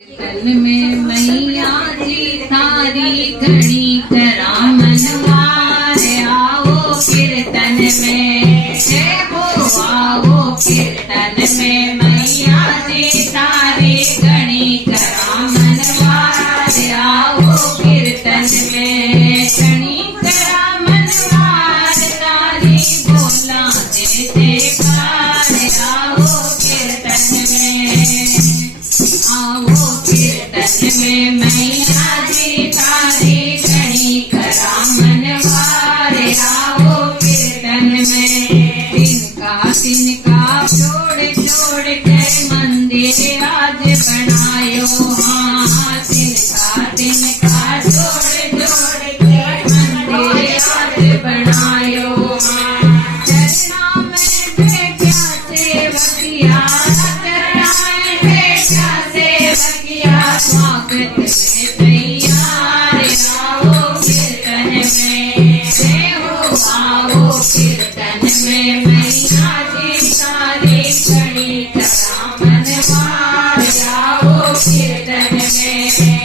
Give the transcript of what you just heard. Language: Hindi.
तन में मैया जी थारी घड़ी करा मनवार आओ कीर्तन में वो आओ कीर्तन में मैया जी थारी घड़ी करा मनवार आओ कीर्तन में घड़ी करा मनवार तारी बोला दे देकार आओ कीर्तन में आओ कीर्तन में मैया जी तारी घड़ी करा मनवार आओ कीर्तन में तिनका जोड़ जोड़ के मंदिर आज बनायो हाँ तिनका जोड़ जोड़ के मंदिर आज बनायो हाँ चरना में बैठा सेवकिया चरना में बैठा सेवकिया स्वागत में तैयार आओ कीर्तन में हो आओ कीर्तन में मैया जी तारी घड़ी करा मनवार आओ कीर्तन में